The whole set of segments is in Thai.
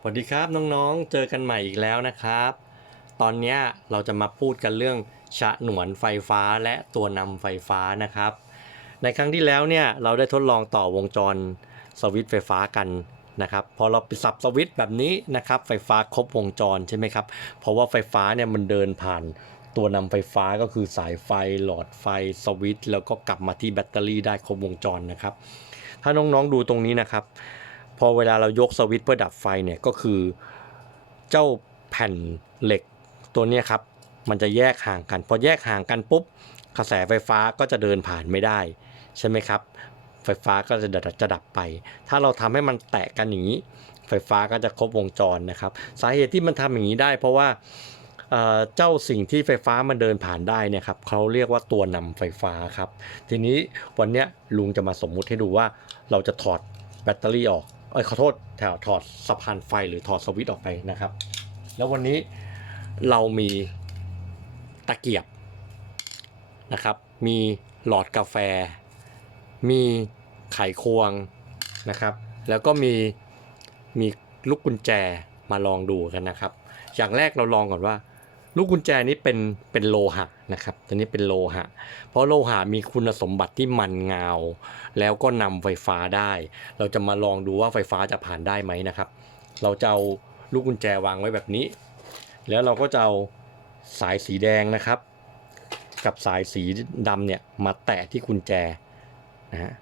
สวัสดีครับน้องๆ เจอกันใหม่อีกแล้วนะครับ ตอนนี้เราจะมาพูดกันเรื่องฉะหนวนไฟฟ้าและตัวนำไฟฟ้านะครับ ในครั้งที่แล้วเนี่ยเราได้ทดลองต่อวงจรสวิตช์ไฟฟ้ากันนะครับพอเราไปสับสวิตช์แบบนี้นะครับไฟฟ้าครบวงจรใช่ไหมครับ เพราะว่าไฟฟ้าเนี่ยมันเดินผ่านตัวนำไฟฟ้าก็คือสายไฟหลอดไฟสวิตช์แล้วก็กลับมาที่แบตเตอรี่ได้ครบวงจรนะครับ ถ้าน้องๆดูตรงนี้นะครับ พอเวลาเรายกสวิตช์เพื่อดับไฟเนี่ยก็คือ เจ้าแผ่นเหล็กตัวนี้ครับ มันจะแยกห่างกัน พอแยกห่างกันปุ๊บกระแสไฟฟ้าก็จะเดินผ่านไม่ได้ ใช่ไหมครับ ไฟฟ้าก็จะดับจะดับไป ถ้าเราทำให้มันแตะกันอย่างนี้ ไฟฟ้าก็จะครบวงจรนะครับ สาเหตุที่มันทำอย่างนี้ได้ เพราะว่าเจ้าสิ่งที่ไฟฟ้ามันเดินผ่านได้เนี่ยครับเขาเรียกว่าตัวนำไฟฟ้าครับ ทีนี้วันนี้ลุงจะมาสมมุติให้ดูว่าเราจะถอดแบตเตอรี่ออก อ้ยขอโทษแถวถอดสะพานไฟหรือถอดสวิตช์ออกไปนะครับ แล้ววันนี้เรามีตะเกียบนะครับ มีหลอดกาแฟ มีไขควงนะครับ แล้วก็มีมีลูกกุญแจมาลองดูกันนะครับ อย่างแรกเราลองก่อนว่า ลูกกุญแจนี้เป็นเป็นโลหะนะครับ ตัวนี้เป็นโลหะ เพราะโลหะมีคุณสมบัติที่มันเงา แล้วก็นำไฟฟ้าได้ เราจะมาลองดูว่าไฟฟ้าจะผ่านได้ไหมนะครับ เราจะเอาลูกกุญแจวางไว้แบบนี้ แล้วเราก็จะเอาสายสีแดงนะครับ กับสายสีดำเนี่ยมาแตะที่กุญแจนะฮะ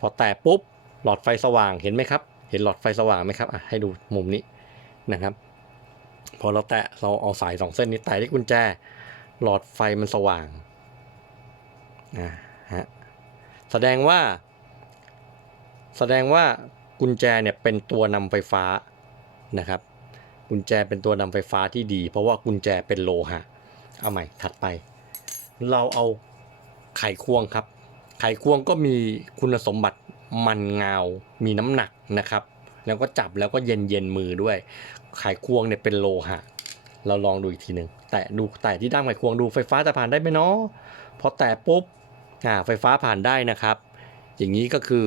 พอแตะปุ๊บหลอดไฟสว่างเห็นไหมครับ เห็นหลอดไฟสว่างไหมครับอะให้ดูมุมนี้นะครับ พอเราแตะเราเอาสายสองเส้นนี้แตะที่กุญแจ หลอดไฟมันสว่างอ่าฮะแสดงว่า แสดงว่ากุญแจเนี่ยเป็นตัวนำไฟฟ้านะครับ กุญแจเป็นตัวนำไฟฟ้าที่ดี เพราะว่ากุญแจเป็นโลหะเอาใหม่ถัดไป เราเอาไขควงครับ ไขควงก็มีคุณสมบัติมันเงา มีน้ำหนักนะครับ แล้วก็จับแล้วก็เย็นเย็นมือด้วย ไขควงเนี่ยเป็นโลหะ เราลองดูอีกทีหนึ่งแตะดูแตะที่ด้ามไขควงดูไฟฟ้าจะผ่านได้ไหมเนาะพอแตะปุ๊บอ่าไฟฟ้าผ่านได้นะครับ อย่างนี้ก็คือ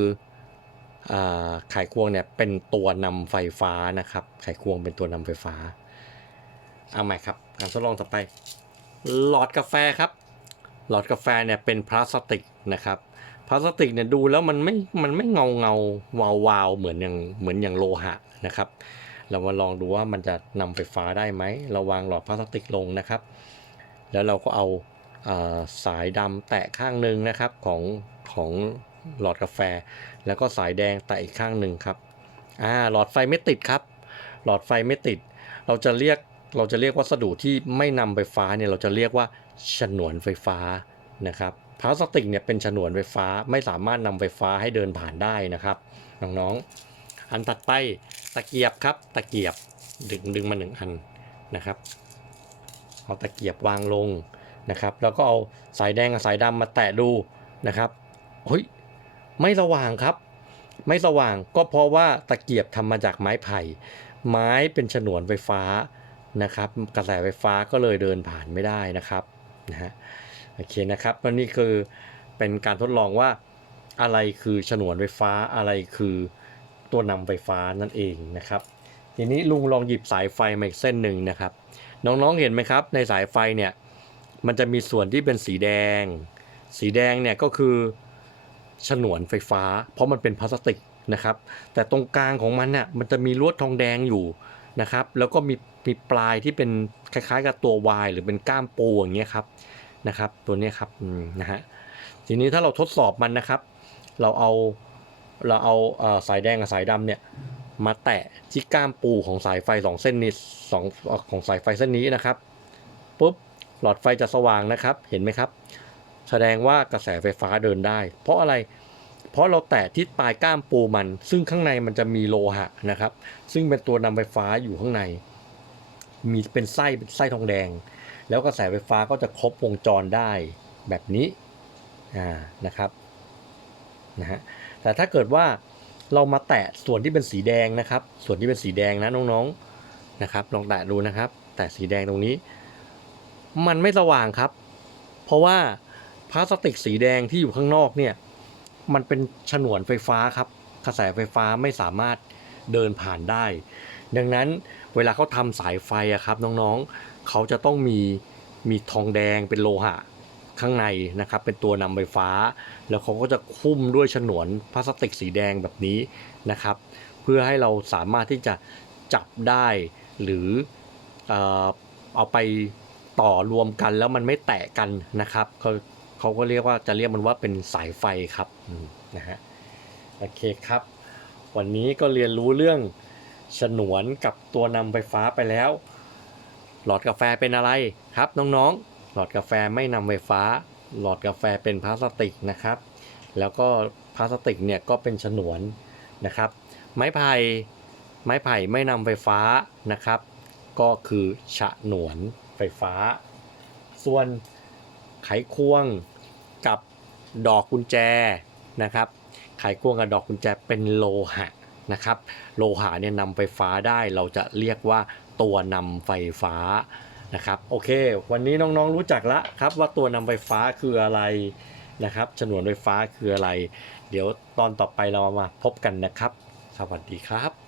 อ่าไขควงเนี่ยเป็นตัวนำไฟฟ้านะครับ ไขควงเป็นตัวนำไฟฟ้า เอาใหม่ครับการทดลองต่อไป หลอดกาแฟครับ หลอดกาแฟเนี่ยเป็นพลาสติกนะครับ พลาสติกเนี่ยดูแล้วมันไม่มันไม่เงาเงาวาววาวเหมือนอย่างเหมือนอย่างโลหะนะครับ เรามาลองดูว่ามันจะนำไฟฟ้าได้ไหมเราวางหลอดพลาสติกลงนะครับ แล้วเราก็เอาเอ่อสายดำแตะข้างหนึ่งนะครับของของหลอดกาแฟ แล้วก็สายแดงแตะอีกข้างหนึ่งครับอ่าหลอดไฟไม่ติดครับ หลอดไฟไม่ติด เราจะเรียกเราจะเรียกวัสดุที่ไม่นำไฟฟ้าเนี่ยเราจะเรียกว่าฉนวนไฟฟ้านะครับ พลาสติกเนี่ยเป็นฉนวนไฟฟ้าไม่สามารถนำไฟฟ้าให้เดินผ่านได้นะครับน้องๆอันถัดไปตะเกียบครับตะเกียบดึงดึงมาหนึ่งอันนะครับเอาตะเกียบวางลงนะครับ แล้วก็เอาสายแดงกับสายดำมาแตะดูนะครับเฮ้ยไม่สว่างครับ ไม่สว่างก็เพราะว่าตะเกียบทำมาจากไม้ไผ่ ไม้เป็นฉนวนไฟฟ้านะครับ กระแสไฟฟ้าก็เลยเดินผ่านไม่ได้นะครับนะฮะ โอเคนะครับวันนี้คือเป็นการทดลองว่าอะไรคือฉนวนไฟฟ้าอะไรคือตัวนำไฟฟ้านั่นเองนะครับ ทีนี้ลุงลองหยิบสายไฟมาอีกเส้นหนึ่งนะครับ น้องๆเห็นไหมครับ ในสายไฟเนี่ยมันจะมีส่วนที่เป็นสีแดง สีแดงเนี่ยก็คือฉนวนไฟฟ้า เพราะมันเป็นพลาสติกนะครับ แต่ตรงกลางของมันเนี่ยมันจะมีลวดทองแดงอยู่นะครับ แล้วก็มีมีปลายที่เป็นคล้ายๆกับตัว Y หรือเป็นก้ามปูอย่างเงี้ยครับ นะครับ ตัวนี้ครับนะฮะทีนี้ถ้าเราทดสอบมันนะครับ เราเอาเราเอาสายแดงกับสายดำเนี่ยมาแตะที่ก้ามปูของสายไฟสองเส้นนี้สองของสายไฟเส้นนี้นะครับปุ๊บหลอดไฟจะสว่างนะครับเห็นไหมครับ แสดงว่ากระแสไฟฟ้าเดินได้ เพราะอะไรเพราะเราแตะที่ปลายก้ามปูมัน ซึ่งข้างในมันจะมีโลหะนะครับ ซึ่งเป็นตัวนำไฟฟ้าอยู่ข้างใน มีเป็นไส้เป็นไส้ทองแดง แล้วกระแสไฟฟ้าก็จะครบวงจรได้แบบนี้นะครับนะฮะแต่ถ้าเกิดว่าเรามาแตะส่วนที่เป็นสีแดงนะครับ ส่วนที่เป็นสีแดงนะน้องๆนะครับ ลองแตะดูนะครับ แตะสีแดงตรงนี้ มันไม่สว่างครับ เพราะว่าพลาสติกสีแดงที่อยู่ข้างนอกเนี่ยมันเป็นฉนวนไฟฟ้าครับกระแสไฟฟ้าไม่สามารถเดินผ่านได้ ดังนั้นเวลาเขาทำสายไฟอะครับน้องๆ เขาจะต้องมีมีทองแดงเป็นโลหะข้างในนะครับ เป็นตัวนำไฟฟ้า แล้วเขาก็จะคุ้มด้วยฉนวนพลาสติกสีแดงแบบนี้นะครับ เพื่อให้เราสามารถที่จะจับได้หรือเออเอาไปต่อรวมกันแล้วมันไม่แตกกันนะครับเขาเขาก็เรียกว่าจะเรียกมันว่าเป็นสายไฟครับนะฮะโอเคครับ วันนี้ก็เรียนรู้เรื่องฉนวนกับตัวนำไฟฟ้าไปแล้ว หลอดกาแฟเป็นอะไรครับน้องๆ หลอดกาแฟไม่นำไฟฟ้า หลอดกาแฟเป็นพลาสติกนะครับ แล้วก็พลาสติกเนี่ยก็เป็นฉนวนนะครับ ไม้ไผ่ไม้ไผ่ไม่นำไฟฟ้านะครับ ก็คือฉนวนไฟฟ้า ส่วนไขควงกับดอกกุญแจนะครับ ไขควงกับดอกกุญแจเป็นโลหะนะครับ โลหะเนี่ยนำไฟฟ้าได้เราจะเรียกว่า ตัวนำไฟฟ้านะครับโอเค วันนี้น้องๆรู้จักละครับว่าตัวนำไฟฟ้าคืออะไรนะครับฉนวนไฟฟ้าคืออะไร เดี๋ยวตอนต่อไปเรามาพบกันนะครับ สวัสดีครับ